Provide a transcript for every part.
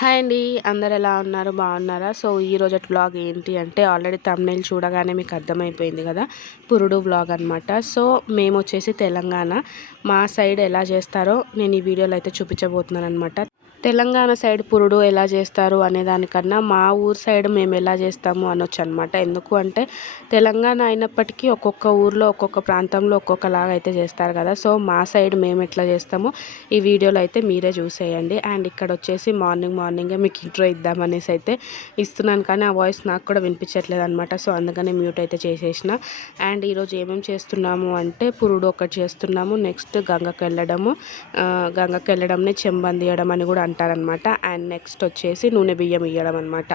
Hi అండి. అందరు ఎలా ఉన్నారు? బాగున్నారా? సో ఈ రోజు వ్లాగ్ ఏంటి అంటే ఆల్రెడీ తమ్నైల్ చూడగానే మీకు అర్థమైపోయింది కదా పురుడు వ్లాగ్ అనమాట సో మేము వచ్చేసి తెలంగాణ. మా సైడ్ ఎలా చేస్తారో నేను ఈ వీడియోలో అయితే చూపించబోతున్నాను అనమాట తెలంగాణ సైడ్ పురుడు ఎలా చేస్తారు అనే దానికన్నా మా ఊరు సైడ్ మేము ఎలా చేస్తాము అనొచ్చు అనమాట ఎందుకు అంటే తెలంగాణ అయినప్పటికీ ఒక్కొక్క ఊర్లో ఒక్కొక్క ప్రాంతంలో ఒక్కొక్కలాగా అయితే చేస్తారు కదా. సో మా సైడ్ మేము ఎట్లా చేస్తామో ఈ వీడియోలో అయితే మీరే చూసేయండి. అండ్ ఇక్కడ వచ్చేసి మార్నింగ్ మార్నింగే మీకు ఇంట్రో ఇద్దామనేసి అయితే ఇస్తున్నాను. కానీ ఆ వాయిస్ నాకు కూడా వినిపించట్లేదు అనమాట సో అందుకనే మ్యూట్ అయితే చేసేసిన. అండ్ ఈరోజు ఏమేమి చేస్తున్నాము అంటే పురుడు ఒకటి చేస్తున్నాము. నెక్స్ట్ గంగకు వెళ్ళడము గంగకు వెళ్ళడంని చెంబందియడం అని కూడా అంటారనమాట. అండ్ నెక్స్ట్ వచ్చేసి నూనె బియ్యం ఇవ్వడం అనమాట.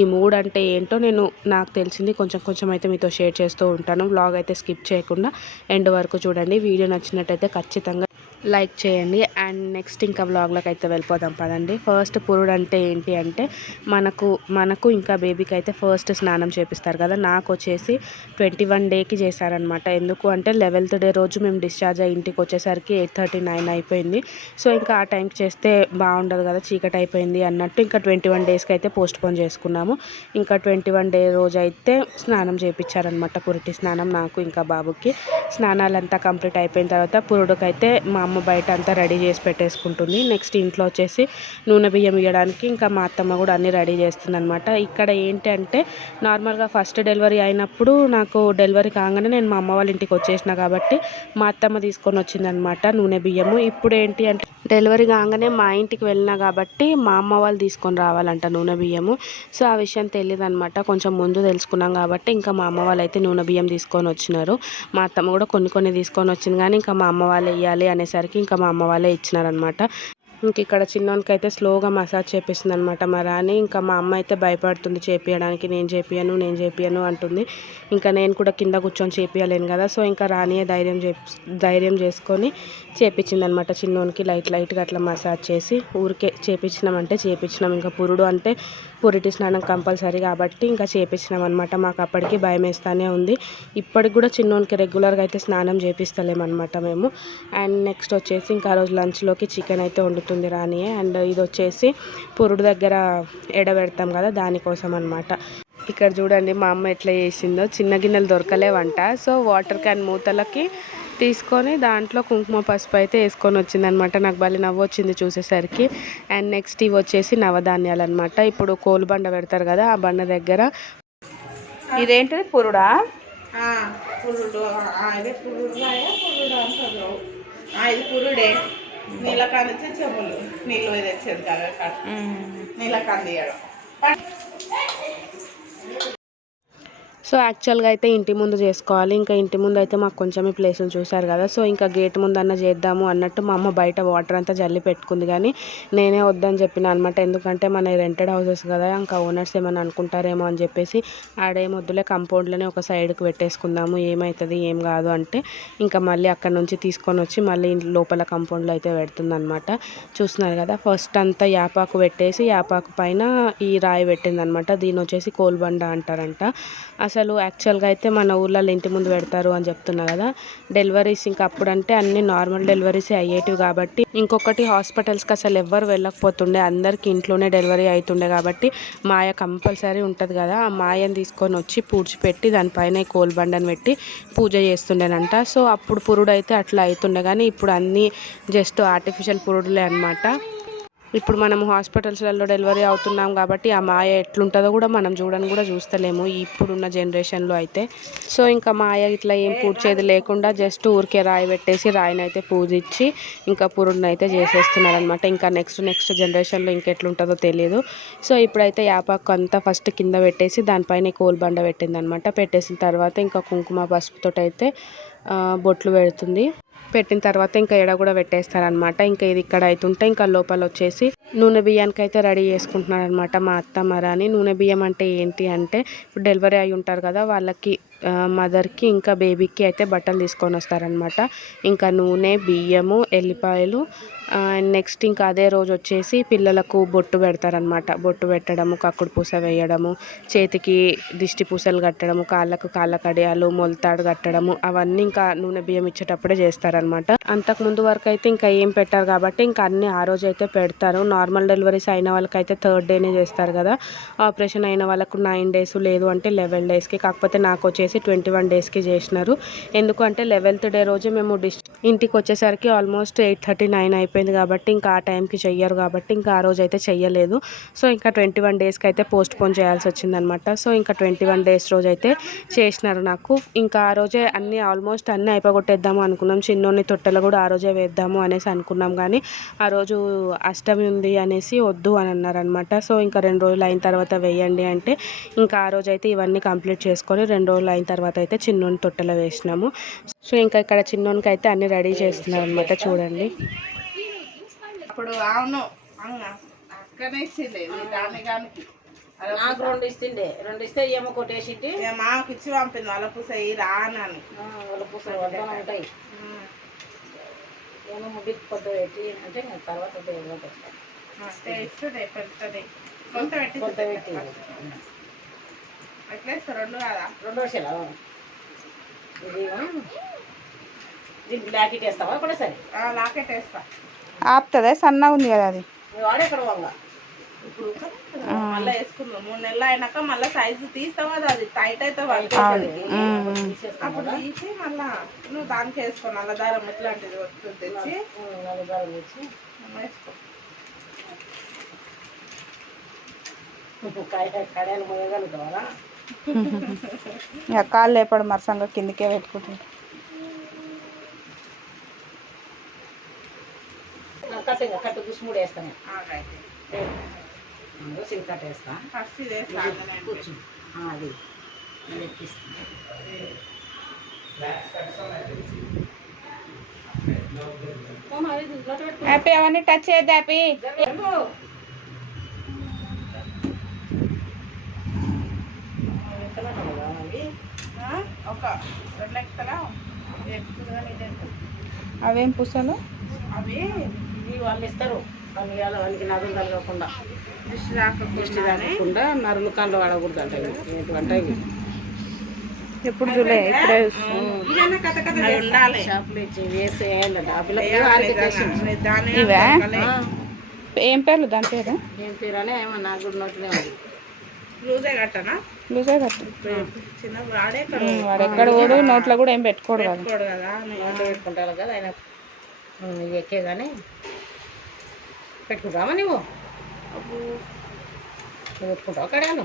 ఈ మూడు అంటే ఏంటో నేను నాకు తెలిసింది కొంచెం కొంచెం అయితే మీతో షేర్ చేస్తూ ఉంటాను. బ్లాగ్ అయితే స్కిప్ చేయకుండా ఎండ్ వరకు చూడండి. వీడియో నచ్చినట్టయితే ఖచ్చితంగా లైక్ చేయండి. అండ్ నెక్స్ట్ ఇంకా వ్లాగ్లోకి అయితే వెళ్ళిపోదాం పదండి. ఫస్ట్ పురుడు అంటే ఏంటి అంటే మనకు మనకు ఇంకా బేబీకి అయితే ఫస్ట్ స్నానం చేపిస్తారు కదా. నాకు వచ్చేసి ట్వంటీ వన్ డేకి చేశారనమాట ఎందుకు అంటే లెవెల్త్ డే రోజు మేము డిశ్చార్జ్ అయ్యి ఇంటికి వచ్చేసరికి ఎయిట్ థర్టీ నైన్ అయిపోయింది. సో ఇంకా ఆ టైంకి చేస్తే బాగుండదు కదా చీకటి అయిపోయింది అన్నట్టు ఇంకా ట్వంటీ వన్ డేస్కి అయితే పోస్ట్ పోన్ చేసుకున్నాము. ఇంకా ట్వంటీ వన్ డే రోజు అయితే స్నానం చేయించారనమాట పురిటి స్నానం నాకు ఇంకా బాబుకి. స్నానాలంతా కంప్లీట్ అయిపోయిన తర్వాత పురుడుకైతే మా అమ్మ బయట అంతా రెడీ చేసి పెట్టేసుకుంటుంది. నెక్స్ట్ ఇంట్లో వచ్చేసి నూనె బియ్యం ఇవ్వడానికి ఇంకా మా అత్తమ్మ కూడా అన్నీ రెడీ చేస్తుంది అనమాట ఇక్కడ ఏంటంటే నార్మల్గా ఫస్ట్ డెలివరీ అయినప్పుడు నాకు డెలివరీ కాగానే నేను మా అమ్మ వాళ్ళ ఇంటికి వచ్చేసిన కాబట్టి మా అత్తమ్మ తీసుకొని వచ్చిందనమాట నూనె బియ్యము. ఇప్పుడు ఏంటి అంటే డెలివరీ కాగానే మా ఇంటికి వెళ్ళినా కాబట్టి మా అమ్మ వాళ్ళు తీసుకొని రావాలంట నూనె బియ్యము. సో ఆ విషయం తెలియదు అనమాట కొంచెం ముందు తెలుసుకున్నాం కాబట్టి ఇంకా మా అమ్మ వాళ్ళు అయితే నూనె బియ్యం తీసుకొని వచ్చినారు. మా అత్తమ్మ కూడా కొన్ని కొన్ని తీసుకొని వచ్చింది కానీ ఇంకా మా అమ్మ వాళ్ళు వెయ్యాలి అనేసరికి ఇంకా మా అమ్మ వాళ్ళే ఇచ్చినారనమాట ఇంక ఇక్కడ చిన్నోనికి అయితే స్లోగా మసాజ్ చేపిస్తుంది అనమాట మా రాణి ఇంకా మా అమ్మ అయితే భయపడుతుంది చేపించడానికి నేను చేపియను నేను చేపియను అంటుంది. ఇంకా నేను కూడా కింద కూర్చొని చేపియలేను కదా. సో ఇంకా రాణియే ధైర్యం ధైర్యం చేసుకొని చేపించింది అనమాట చిన్నోనికి. లైట్ లైట్గా అట్లా మసాజ్ చేసి ఊరికే చేపించినామంటే చేపించినాం ఇంకా పురుడు అంటే పురిటి స్నానం కంపల్సరీ కాబట్టి ఇంకా చేపించినాం అనమాట మాకు అప్పటికి భయం వేస్తూనే ఉంది. ఇప్పటికి కూడా చిన్నోనికి రెగ్యులర్గా అయితే స్నానం చేపిస్తలేమన్నమాట మేము. అండ్ నెక్స్ట్ వచ్చేసి ఇంకా రోజు లంచ్లోకి చికెన్ అయితే వండుతుంది రాని అండ్ ఇది వచ్చేసి పురుడు దగ్గర ఎడబెడతాం కదా దానికోసం అనమాట ఇక్కడ చూడండి మా అమ్మ ఎట్లా చేసిందో. చిన్న గిన్నెలు దొరకలేవంట. సో వాటర్ క్యాన్ మూతలకి తీసుకొని దాంట్లో కుంకుమ పసుపు అయితే వేసుకొని వచ్చిందనమాట. నాకు భలే నవ్వు వచ్చింది చూసేసరికి. అండ్ నెక్స్ట్ ఇవి వచ్చేసి నవధాన్యాలు అనమాట ఇప్పుడు కోలు బండ పెడతారు కదా ఆ బండ దగ్గర. ఇదేంటిది? పురుడా? పురుడు. ఇది పురుడే నీళ్ళు తెచ్చేది కదా నీళ్ళకాడ తీయడం సో యాక్చువల్గా అయితే ఇంటి ముందు చేసుకోవాలి. ఇంకా ఇంటి ముందు అయితే మాకు కొంచెమే ప్లేసులు చూశారు కదా. సో ఇంకా గేట్ ముందన్న చేద్దాము అన్నట్టు మా అమ్మ బయట వాటర్ అంతా జల్లి పెట్టుకుంది. కానీ నేనే వద్దని చెప్పిన అనమాట. ఎందుకంటే మన రెంటెడ్ హౌసెస్ కదా ఇంకా ఓనర్స్ ఏమైనా అనుకుంటారేమో అని చెప్పేసి ఆడేం వద్దులే కంపౌండ్లోనే ఒక సైడ్కి పెట్టేసుకుందాము. ఏమవుతుంది ఏం కాదు అంటే ఇంకా మళ్ళీ అక్కడ నుంచి తీసుకొని వచ్చి మళ్ళీ లోపల కంపౌండ్లో అయితే పెడుతుంది అనమాట. చూస్తున్నారు కదా ఫస్ట్ అంతా యాపాకు పెట్టేసి యాపాకు పైన ఈ రాయి పెట్టింది అనమాట. దీని వచ్చేసి కోల్బండ అంటారంట. అసలు అసలు యాక్చువల్గా అయితే మన ఊళ్ళో ఇంటి ముందు పెడతారు అని చెప్తున్నా కదా. డెలివరీస్ ఇంకా అప్పుడంటే అన్ని నార్మల్ డెలివరీస్ అయ్యేటివి కాబట్టి ఇంకొకటి హాస్పిటల్స్కి అసలు ఎవ్వరు వెళ్ళకపోతుండే. అందరికి ఇంట్లోనే డెలివరీ అవుతుండే కాబట్టి మాయ కంపల్సరీ ఉంటుంది కదా. ఆ మాయని తీసుకొని వచ్చి పూడ్చిపెట్టి దానిపైన కోల్బండని పెట్టి పూజ చేస్తుండేనంట. సో అప్పుడు పురుడు అయితే అట్లా అవుతుండే కానీ ఇప్పుడు అన్నీ జస్ట్ ఆర్టిఫిషియల్ పురుడులే అనమాట ఇప్పుడు మనం హాస్పిటల్స్లలో డెలివరీ అవుతున్నాం కాబట్టి ఆ మాయ ఎట్లుంటుందో కూడా మనం చూడని కూడా చూస్తలేము ఇప్పుడున్న జనరేషన్లో అయితే. సో ఇంకా మాయ ఇట్లా ఏం పూడ్చేది లేకుండా జస్ట్ ఊరికే రాయి పెట్టేసి రాయిని అయితే పూజించి ఇంకా పురుడిని అయితే చేసేస్తున్నారు అనమాట ఇంకా నెక్స్ట్ నెక్స్ట్ జనరేషన్లో ఇంకెట్లుంటుందో తెలియదు సో ఇప్పుడైతే యాపాకు అంతా ఫస్ట్ కింద పెట్టేసి దానిపైన కోల్బండ పెట్టింది అనమాట పెట్టేసిన తర్వాత ఇంకా కుంకుమ పసుపుతో అయితే బొట్లు పెడుతుంది. పెట్టిన తర్వాత ఇంకా ఎడ కూడా పెట్టేస్తారనమాట ఇంకా ఇది ఇక్కడ అవుతుంటే ఇంకా లోపల వచ్చేసి నూనె బియ్యానికి అయితే రెడీ చేసుకుంటున్నారనమాట మా అత్త మరాని నూనె బియ్యం అంటే ఏంటి అంటే ఇప్పుడు డెలివరీ అయి ఉంటారు కదా వాళ్ళకి మదర్కి ఇంకా బేబీకి అయితే బట్టలు తీసుకొని వస్తారనమాట ఇంకా నూనె బియ్యము ఎల్లిపాయలు అండ్ నెక్స్ట్ ఇంకా అదే రోజు వచ్చేసి పిల్లలకు బొట్టు పెడతారనమాట బొట్టు పెట్టడము కక్కుడు పూస వేయడము చేతికి దిష్టి పూసలు కట్టడము కాళ్ళకు కాళ్ళ కడియాలు మొలతాడు కట్టడము అవన్నీ ఇంకా నూనె బియ్యం ఇచ్చేటప్పుడే చేస్తారనమాట అంతకు ముందు వరకు అయితే ఇంకా ఏం పెట్టారు కాబట్టి ఇంకా అన్ని ఆ రోజు అయితే పెడతారు. నార్మల్ డెలివరీస్ అయిన వాళ్ళకైతే థర్డ్ డేనే చేస్తారు కదా. ఆపరేషన్ అయిన వాళ్ళకు నైన్ డేస్ లేదు అంటే లెవెన్ డేస్కి. కాకపోతే నాకు వచ్చేసి ట్వంటీ వన్ డేస్కి చేసినారు. ఎందుకంటే లెవెన్త్ లెవెల్త్ డే రోజు మేము డిస్ ఇంటికి వచ్చేసరికి ఆల్మోస్ట్ ఎయిట్ థర్టీ నైన్ అయిపోయింది కాబట్టి ఇంకా ఆ టైంకి చెయ్యరు కాబట్టి ఇంకా ఆ రోజు అయితే చెయ్యలేదు. సో ఇంకా ట్వంటీ వన్ డేస్కి అయితే పోస్ట్ పోన్ చేయాల్సి వచ్చిందనమాట. సో ఇంకా ట్వంటీ వన్ డేస్ రోజు అయితే చేసినారు నాకు. ఇంకా ఆ రోజే అన్నీ ఆల్మోస్ట్ అన్నీ అయిపోగొట్టేద్దాము అనుకున్నాం. చిన్నోని తొట్టెలు కూడా ఆ రోజే వేద్దాము అనేసి అనుకున్నాం కానీ ఆ రోజు అష్టమి ఉంది అనేసి వద్దు అని అన్నారనమాట. సో ఇంకా రెండు రోజులు అయిన తర్వాత వేయండి అంటే ఇంకా ఆ రోజు అయితే ఇవన్నీ కంప్లీట్ చేసుకొని రెండు రోజులు అయిన తర్వాత అయితే చిన్నోని తొట్టెలో వేసినాము. సో ఇంకా ఇక్కడ చిన్నోనికి అయితే అన్ని రెడీ చేస్తున్నారు అనమాట చూడండి. అప్పుడు అవును అవును? అక్కనే నాకు రెండు ఇస్తుండే రెండు ఇస్తే ఏమో కొట్టేసింటి. ఇక మాకు ఇచ్చి పంపింది రానని ఉంటాయి. ఏమో ముగ్గురికి పెట్టి అంటే తర్వాత దేవుడు పెట్టి కొత్త పెట్టి ఎట్లా ఇస్తారు రెండు కదా? రెండు వర్షాలు ఇది దీనికి బ్లాక్ ఇట్ వేస్తావా? కూడా సరే. లాకెట్ వేస్తా. ఆపుతుందా? సన్నగా ఉంది కదా అది. ఇప్పుడు మళ్ళీ వేసుకుందాం. మూడు నెలలు అయినాక మళ్ళీ సైజు తీస్తావా? అది టైట్ అయితే అప్పుడు తీసి మళ్ళా నువ్వు దానికి వేసుకో నల్ల దారం ఇట్లాంటిది వస్తుంది తెచ్చి. నలుగురు వచ్చి వేసుకో. కడాయిలు మోయగలుగుతావా ఇక కాళ్ళు లేపడు మరసంగా కిందకే పెట్టుకుంటుంది. అది. హ్యాపీ అవన్నీ టచ్ చేయద్దు హ్యాపీ జరుగు. ఎంత పెట్టాలి కావాలి? ఆ? ఒక రెండు లెక్కలా. అవేం పుసలు అవి ఇవి వాళ్ళు ఇస్తారు. వాళ్ళు ఇవ్వాలి వాళ్ళకి నరులు కలగకుండా. దిష్టి రాకుండా నరులు కళ్ళు వాడకూడదు అంటే ఇవి? ఎప్పుడు చూలే ఇవా? ఏం పేర్లు? దాని పేరు? ఏం పేరు అని ఏమో నాకు నోట్లే ఉంది. లూజే కట్టనా? లూజే కట్టు. వాడే ఎక్కడ కూడా నోట్లో కూడా ఏం పెట్టుకోడు కదా నోట్లో పెట్టుకుంటారు కదా ఆయన. ఎక్కే కానీ పెట్టుకుంటావా నువ్వు నువ్వు పెట్టుకుంటావు కడాను?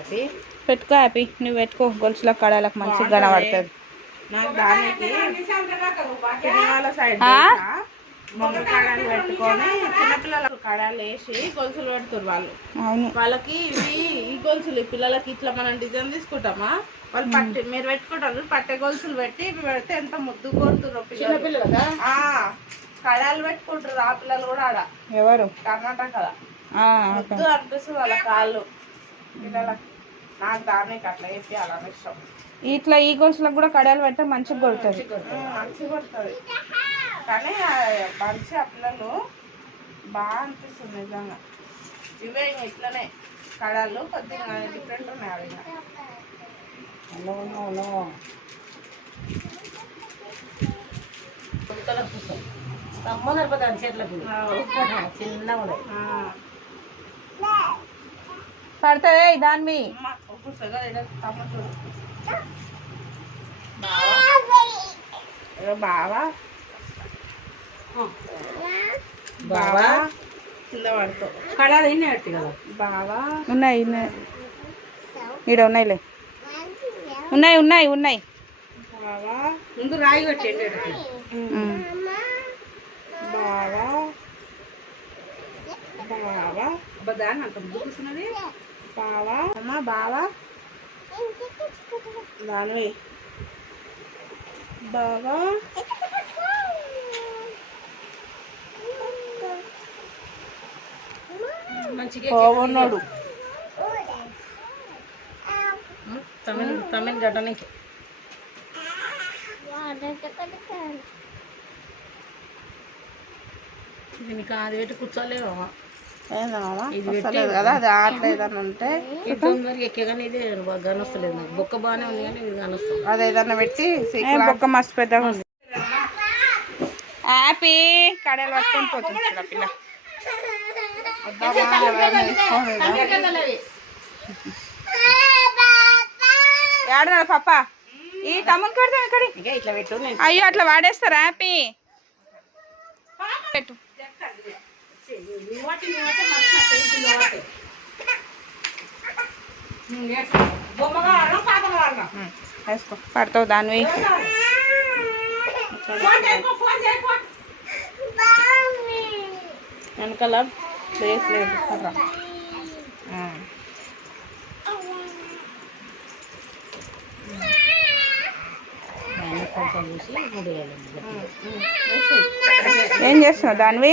అది పెట్టుకో హ్యాపీ నువ్వు పెట్టుకో. గొలుసుల కడాలకు మంచిగా కనబడుతుంది. నాకు దానికి తిరుమల సైడ్ ఆ? మొంగ కడాలు పెట్టుకొని చిన్నపిల్లలకు కడాలు వేసి గొలుసులు పెడుతున్నారు వాళ్ళు. అవును. వాళ్ళకి ఇవి ఈ గొలుసులు ఈ పిల్లలకి ఇట్లా మనం డిజైన్ తీసుకుంటామా? వాళ్ళు పట్టి మీరు పెట్టుకుంటారు పట్టె గొలుసులు పెట్టి ఇవి పెడితే ఎంత ముద్దు కోరుతున్నారు చిన్న పిల్లలు. పిల్లలు కదా? ఆ, కడాలు పెట్టుకుంటారు ఆ పిల్లలు కూడా ఆడ. ఎవరు? కర్ణాటక కదా ఆ, ముద్దు అనిపిస్తుంది వాళ్ళ కాళ్ళు. పిల్లలకి. నాకు దానికి అట్లా చెప్పాలని ఇష్టం ఇట్లా ఈ గొలుసులకు కూడా కడాలు పెడితే మంచిగా కొడుతుంది మంచిగా పడుతుంది కానీ మంచి పిల్లలు బాగా అనిపిస్తుంది నిజంగా. ఇవే ఇట్లనే కడాలు కొద్దిగా డిఫరెంట్ ఉన్నాయి అవి ఇంకా. నో నో నో కుక్కల పుస్తకం అమ్మ నడిపోతాను చేతులకు. చిన్నగా ఉన్నాయి. పడుతుంది దాని మీ అమ్మ, ఉప్పు సగం ఏదో తమ్మ చూడు బావా బావా కింద పడుతావు కళాలు ఎన్ని పెట్టి కదా బావా ఉన్నాయి ఉన్నాయి ఈడ ఉన్నాయిలే ఉన్నాయి ఉన్నాయి ఉన్నాయి బావా ముందు రాయి కట్టండి ఉమ్. బావా బావా దాన్ని అంత ముందు కూర్చున్నది బావా? అమ్మ బావా? దాని బావా? బాగున్నాడు తమిళ తమిళ గడ్డ నుంచి దీనికి అది పెట్టి కూర్చోలేవా ఏందమ్మా? ఇది పెట్టి- వస్తలేదు కదా అది ఉంటే బొక్క బాగానే ఉంది కానీ ఇది గనొస్తుంది అది ఏదన్నా పెట్టి ఏ, సీకులా బొక్క మస్తు పెద్దగా ఉంది. హ్యాపీ కడలు పట్టుకొని పోతుంది పిల్ల. పాప? ఈ తమ్ముని ఇక్కడ ఇంకా ఇట్లా పెట్టు అయ్యో అట్లా వాడేస్తారా హ్యాపీ పెట్టు. ఉమ్, వేసుకో. పడతావు దానివి వెనకాల ప్లేస్ లేదు. దాన్ని చూసి గుడి ఏం చేస్తున్నావు దానివి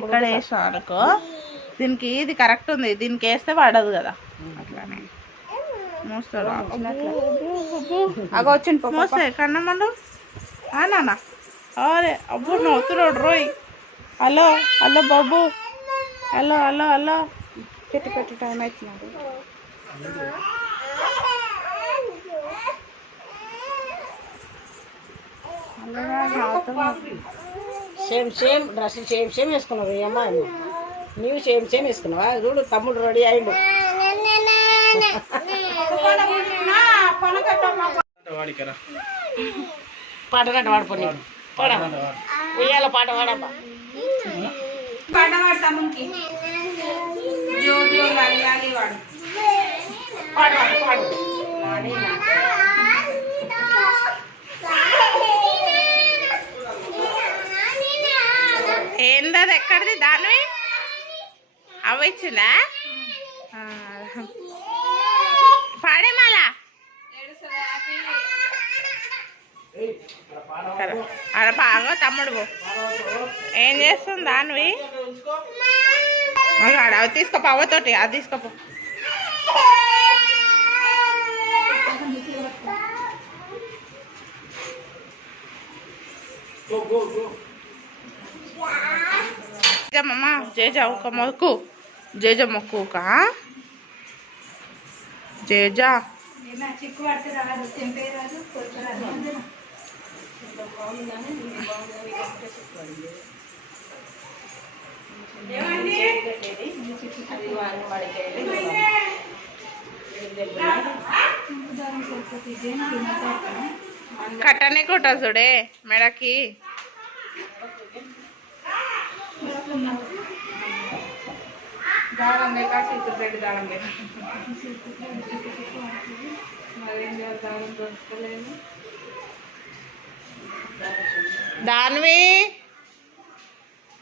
ఇక్కడ వేసాం అనుకో. దీనికి ఇది కరెక్ట్ ఉంది. దీనికి వేస్తే పడదు కదా. అట్లానే. మోస్తారు అగో వచ్చింది పాప మోస్తే కన్నమ్మలు నాన్న. అరే అబ్బు నవ్వుతున్నాడు రోయ్. హలో హలో బాబు. Hello hello hello. పెట్టు పెట్టు టైం అవుతున్నాడు same same dress same same వేసుకున్నావు ఈ అమ్మాయి నీవు సేమ్ సేమ్ వేసుకున్నావా? చూడు తమ్ముడు రెడీ అయిండు. పాట కట్ట పాడుకోండి పాడ. ఉయ్యాల పాట పాడమ్మా పాడు పాడు పాడు. ఎక్కడది? ఎక్కడిది దానివి? అవి ఇచ్చిందా? పాడేమాల? పాడే మళ్ళా తమ్ముడు పో. ఏం చేస్తుంది దానివి? అగో అవి తీసుకోపో అవతోటి అది తీసుకోపో. జమ్మమ్మ జేజ ఒక మొక్కు జేజ మొక్కు ఒక జేజా కట్టనే కొట్ట చూడే మెడకి దారం లేక సీతు రెడ్డి దారం లేక మరేం చేయాలి దారం దొరకలేదు దానివి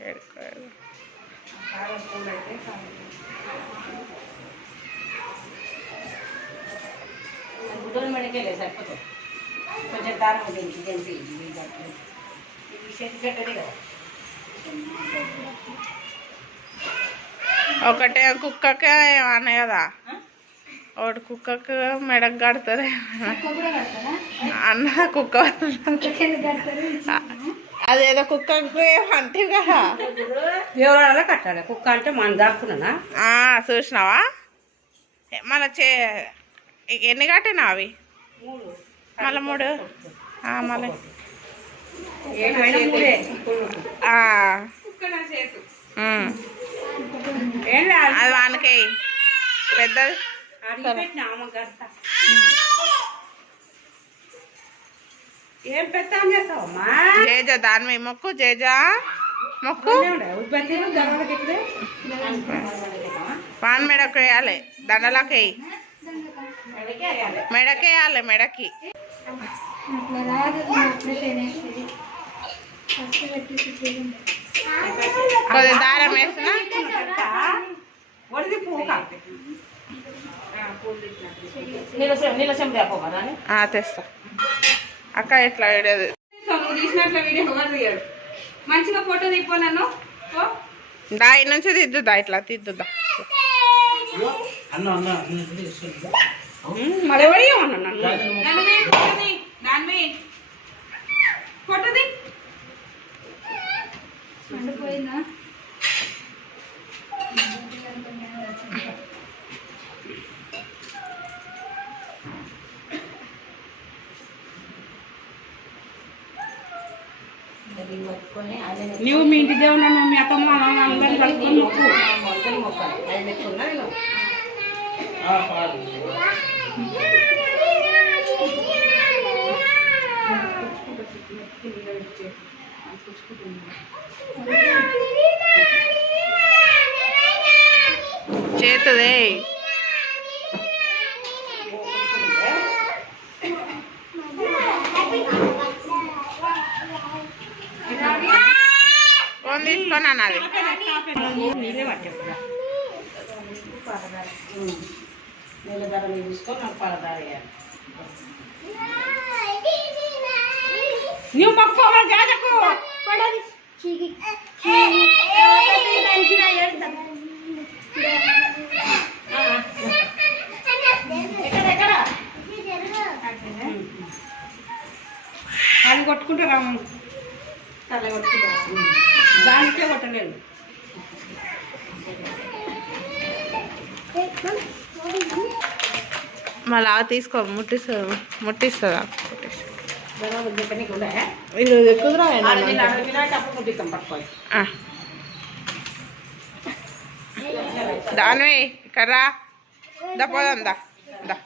ఏడుకోవాలి. గుడ్డలు మెడకేలే సరిపోతుంది కొంచెం దారం దీనికి తెంపి ఇది కట్టి. ఇది చేతి కట్టదే కదా ఒకటే కుక్కకి ఏమన్నా కదా? ఒకటి కుక్కకు మెడకు కడుతుంది. అన్న కుక్క అదేదో కుక్కకు అంటే కదా? ఎవరైనా కట్టాలి. కుక్క అంటే మనం దాక్కున్నా చూసినావా? మన చే ఎన్ని కట్టినా అవి? మళ్ళీ మూడు? మళ్ళీ. అది వానికి. పెద్దది. ఏం చేస్తావమ్మా జేజ దాని మొక్కు జేజ. మొక్కు. పాన్ మెడకు వేయాలి. దండలకు వేయి. మెడకి వేయాలి మెడకి. దారం నీళ్ళ చెంబు తేపోమా అని ఆ, తెస్తా అక్క ఎట్లా వేడేది నువ్వు తీసినట్లు వీడియో ఎవరు తీయడు మంచిగా ఫోటో తీపో నన్ను నుంచి తిద్దుదా ఇట్లా తిద్దుదా మరి ఎవరు ఇవ్వమన్నా నన్ను నన్ను తీ, ఫోటో తీ, దాని మీద. పట్టుకొని ఆయన నువ్వు మీ ఇంటి దేవుడు నన్ను మీ అత్తమ్మ నాన్న అందరిని మొక్కు. మొక్కలు మొక్కలు. ఆయన పెట్టుకున్నా నేను చేతుదే ఫోన్ తీసుకొని అన్నది నీళ్ళే పట్టేప్పుడు నీళ్ళ ధర నీళ్ళు తీసుకొని నాకు పలదార వేయాలి నువ్వు మొక్కోవాలి జాతకు ఎక్కడ ఎక్కడ అది కొట్టుకుంటారా తల దానికే కొట్టలేదు. మళ్ళీ ఆ తీసుకో ముట్టిస్తుంది ముట్టిస్తుందా ఈరోజు ఎక్కువరా ముట్టిస్తాం దానివి ఇక్కడ రా. దా పోదాం దా. దా.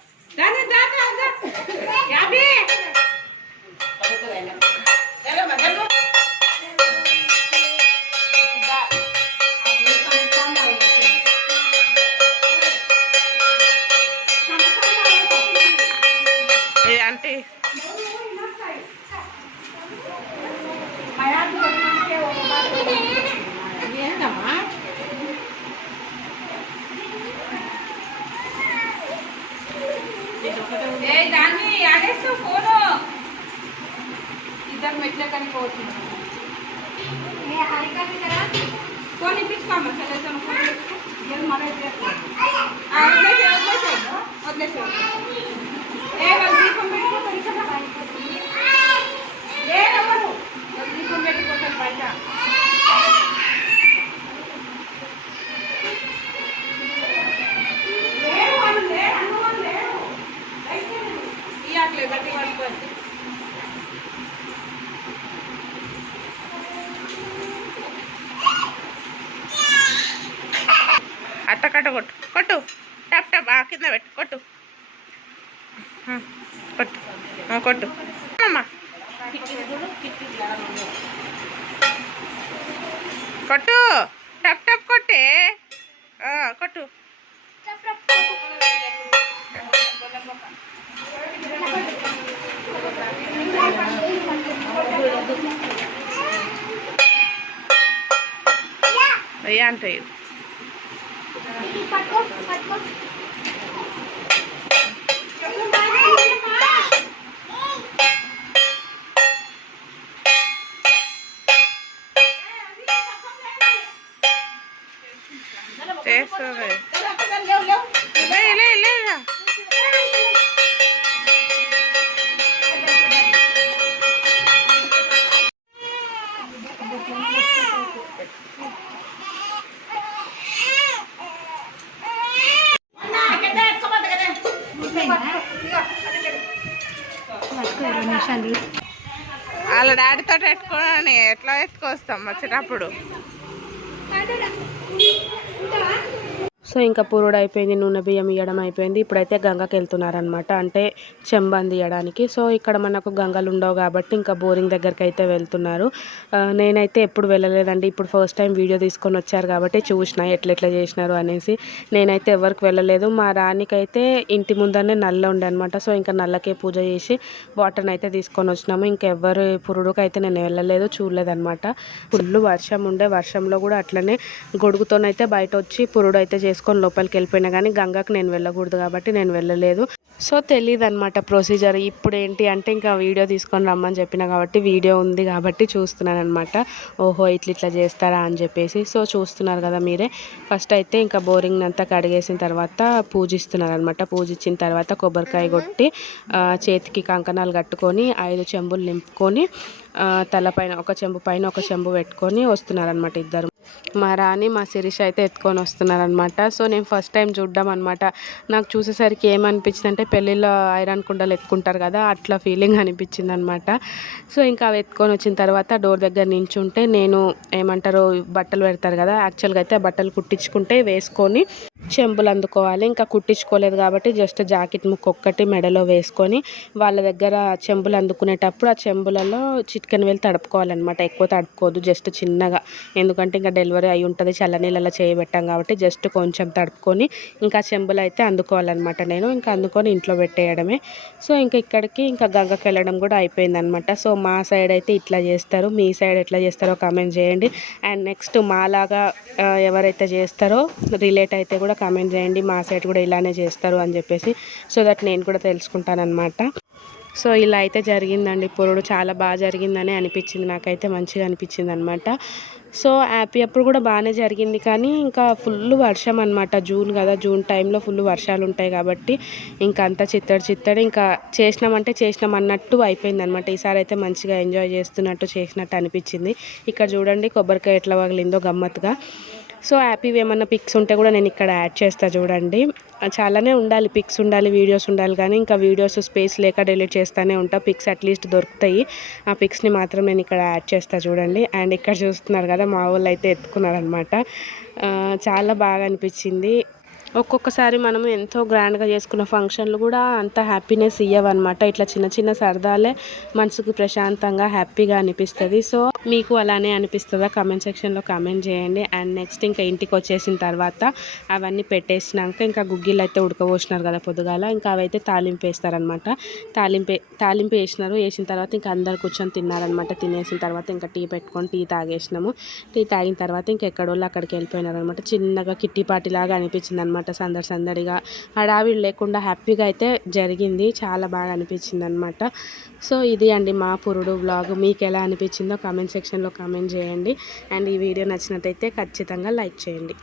దాని దాని యాభై ఇది అంటే ఏంటమ్మా ఏ దాన్ని ఆడేస్తూ ఫోను ఇద్దరు మెట్లే కానీ పోతున్నాను ఫోన్ ఇప్పించుకోమ్మా సెలవుతాను ఫోన్ ఇప్పించుకో. ఇవాళ మళ్ళీ ఇచ్చేస్తాను. ఆ, వదిలేసేయ్, వదిలేసేయ్. వదిలేసేయ్. ఏ వాళ్ళు దీపం పెట్టుకో పరీక్ష ఏ ఎవరు వాళ్ళు దీపం పెట్టుకోవాలి బయట లేరు వాళ్ళు లేరు అన్న వాళ్ళు లేరు ఇవ్వట్లేదు గట్టి పడిపోద్ది అట్టకట్ట కొట్టు కొట్టు టప్ టప్ ఆ కింద పెట్టు కొట్టు ఆ, కొట్టు ఆ, కొట్టు అమ్మా కొట్టు టప్ టప్ కొట్టే ఆ, కొట్టు అయ్యా అంటే చేస్తుంది లే పెట్టుకోవడానికి ఎట్లా ఎత్తుకొస్తాం వచ్చేటప్పుడు సో ఇంకా పురుడు అయిపోయింది నూనె బియ్యం ఇవ్వడం అయిపోయింది. ఇప్పుడైతే గంగకి వెళ్తున్నారనమాట అంటే చెంబంది ఇవ్వడానికి సో ఇక్కడ మనకు గంగలు ఉండవు కాబట్టి ఇంకా బోరింగ్ దగ్గరికి అయితే వెళ్తున్నారు. నేనైతే ఎప్పుడు వెళ్ళలేదండి. ఇప్పుడు ఫస్ట్ టైం వీడియో తీసుకొని వచ్చారు కాబట్టి చూసిన ఎట్లెట్లా చేసినారు అనేసి. నేనైతే ఎవరికి వెళ్ళలేదు. మా రాణికైతే ఇంటి ముందరనే నల్ల ఉండే అనమాట సో ఇంకా నల్లకే పూజ చేసి వాటర్ని అయితే తీసుకొని వచ్చినాము. ఇంకా ఎవరు పురుడుకు అయితే నేను వెళ్ళలేదు చూడలేదన్నమాట. ఫుల్ వర్షం ఉండే వర్షంలో కూడా అట్లనే గొడుగుతోనైతే బయట వచ్చి పురుడు అయితే తీసుకొని లోపలికి వెళ్ళిపోయినా కానీ గంగకు నేను వెళ్ళకూడదు కాబట్టి నేను వెళ్ళలేదు. సో తెలియదు అనమాట ప్రొసీజర్ ఇప్పుడు ఏంటి అంటే ఇంకా వీడియో తీసుకొని రమ్మని చెప్పిన కాబట్టి వీడియో ఉంది కాబట్టి చూస్తున్నాను అనమాట ఓహో ఇట్లా ఇట్లా చేస్తారా అని చెప్పేసి. సో చూస్తున్నారు కదా మీరే. ఫస్ట్ అయితే ఇంకా బోరింగ్ అంతా కడిగేసిన తర్వాత పూజిస్తున్నారు అనమాట పూజించిన తర్వాత కొబ్బరికాయ కొట్టి చేతికి కంకణాలు కట్టుకొని ఐదు చెంబులు నింపుకొని తలపైన ఒక చెంబు పైన ఒక చెంబు పెట్టుకొని వస్తున్నారనమాట ఇద్దరు. మా రాణి మా శిరీష అయితే ఎత్తుకొని వస్తున్నారనమాట సో నేను ఫస్ట్ టైం చూడ్డం అనమాట నాకు చూసేసరికి ఏమనిపించింది అంటే పెళ్ళిలో ఐరన్ కుండలు ఎత్తుకుంటారు కదా అట్లా ఫీలింగ్ అనిపించింది అనమాట సో ఇంకా అవి ఎత్తుకొని వచ్చిన తర్వాత డోర్ దగ్గర నించుంటే నేను ఏమంటారు బట్టలు పెడతారు కదా యాక్చువల్గా అయితే ఆ బట్టలు కుట్టించుకుంటే వేసుకొని చెంబులు అందుకోవాలి. ఇంకా కుట్టించుకోలేదు కాబట్టి జస్ట్ జాకెట్ ముక్క ఒక్కటి మెడలో వేసుకొని వాళ్ళ దగ్గర చెంబులు అందుకునేటప్పుడు ఆ చెంబులలో చిటికెన్ వేలు తడుపుకోవాలన్నమాట. ఎక్కువ తడుపుకోవద్దు జస్ట్ చిన్నగా. ఎందుకంటే ఇంకా డెలివరీ అయి ఉంటుంది. చల్లనీళ్ళలో చేయబెట్టాం కాబట్టి జస్ట్ కొంచెం తడుపుకొని ఇంకా చెంబులు అయితే అందుకోవాలన్నమాట నేను. ఇంకా అందుకొని ఇంట్లో పెట్టేయడమే. సో ఇంకా ఇక్కడికి ఇంకా గంగకి వెళ్ళడం కూడా అయిపోయిందనమాట సో మా సైడ్ అయితే ఇట్లా చేస్తారు. మీ సైడ్ ఎట్లా చేస్తారో కామెంట్ చేయండి. అండ్ నెక్స్ట్ మాలాగా ఎవరైతే చేస్తారో రిలేట్ అయితే కూడా కామెంట్ చేయండి. మా సైడ్ కూడా ఇలానే చేస్తారు అని చెప్పేసి. సో దట్ నేను కూడా తెలుసుకుంటానమాట సో ఇలా అయితే జరిగిందండి. పురుడు చాలా బాగా జరిగిందని అనిపించింది. నాకైతే మంచిగా అనిపించింది అనమాట సో హ్యాపీ అప్పుడు కూడా బాగానే జరిగింది. కానీ ఇంకా ఫుల్ వర్షం అనమాట జూన్ కదా జూన్ టైంలో ఫుల్ వర్షాలు ఉంటాయి కాబట్టి ఇంకా అంతా చిత్తడి చిత్తడి ఇంకా చేసినామంటే చేసినాం అన్నట్టు అయిపోయింది అనమాట ఈసారి అయితే మంచిగా ఎంజాయ్ చేస్తున్నట్టు చేసినట్టు అనిపించింది. ఇక్కడ చూడండి కొబ్బరికాయ ఎట్లా పగిలిందో గమ్మత్తుగా. సో హ్యాపీవి ఏమన్నా పిక్స్ ఉంటే కూడా నేను ఇక్కడ యాడ్ చేస్తా చూడండి. చాలానే ఉండాలి పిక్స్ ఉండాలి వీడియోస్ ఉండాలి కానీ ఇంకా వీడియోస్ స్పేస్ లేక డిలీట్ చేస్తూనే ఉంటా. పిక్స్ అట్లీస్ట్ దొరుకుతాయి. ఆ పిక్స్ని మాత్రం నేను ఇక్కడ యాడ్ చేస్తా చూడండి. అండ్ ఇక్కడ చూస్తున్నారు కదా మా వాళ్ళు అయితే ఎత్తుకున్నారనమాట చాలా బాగా అనిపించింది. ఒక్కొక్కసారి మనం ఎంతో గ్రాండ్గా చేసుకున్న ఫంక్షన్లు కూడా అంత హ్యాపీనెస్ ఇవ్వవన్నమాట ఇట్లా చిన్న చిన్న సరదాలే మనసుకు ప్రశాంతంగా హ్యాపీగా అనిపిస్తుంది. సో మీకు అలానే అనిపిస్తుందా? కామెంట్ సెక్షన్లో కామెంట్ చేయండి. అండ్ నెక్స్ట్ ఇంకా ఇంటికి వచ్చేసిన తర్వాత అవన్నీ పెట్టేసినాక ఇంకా గుగ్గిళ్ళు అయితే ఉడకబోసినారు కదా పొద్దుగాల. ఇంకా అవైతే తాలింపు వేస్తారనమాట తాలింపు తాలింపు వేసినారు. వేసిన తర్వాత ఇంకా అందరు కూర్చొని తిన్నారనమాట తినేసిన తర్వాత ఇంకా టీ పెట్టుకొని టీ తాగేసినాము. టీ తాగిన తర్వాత ఇంకా ఎక్కడోళ్ళు అక్కడికి వెళ్ళిపోయినారనమాట చిన్నగా కిట్టి పార్టీ లాగా అనిపించింది అనమాట సందడి సందడిగా. హడావిడి లేకుండా హ్యాపీగా అయితే జరిగింది. చాలా బాగా అనిపించింది అనమాట సో ఇది అండి మా పురుడు వ్లాగ్. మీకు ఎలా అనిపించిందో కామెంట్ సెక్షన్లో కామెంట్ చేయండి. అండ్ ఈ వీడియో నచ్చినట్టయితే ఖచ్చితంగా లైక్ చేయండి.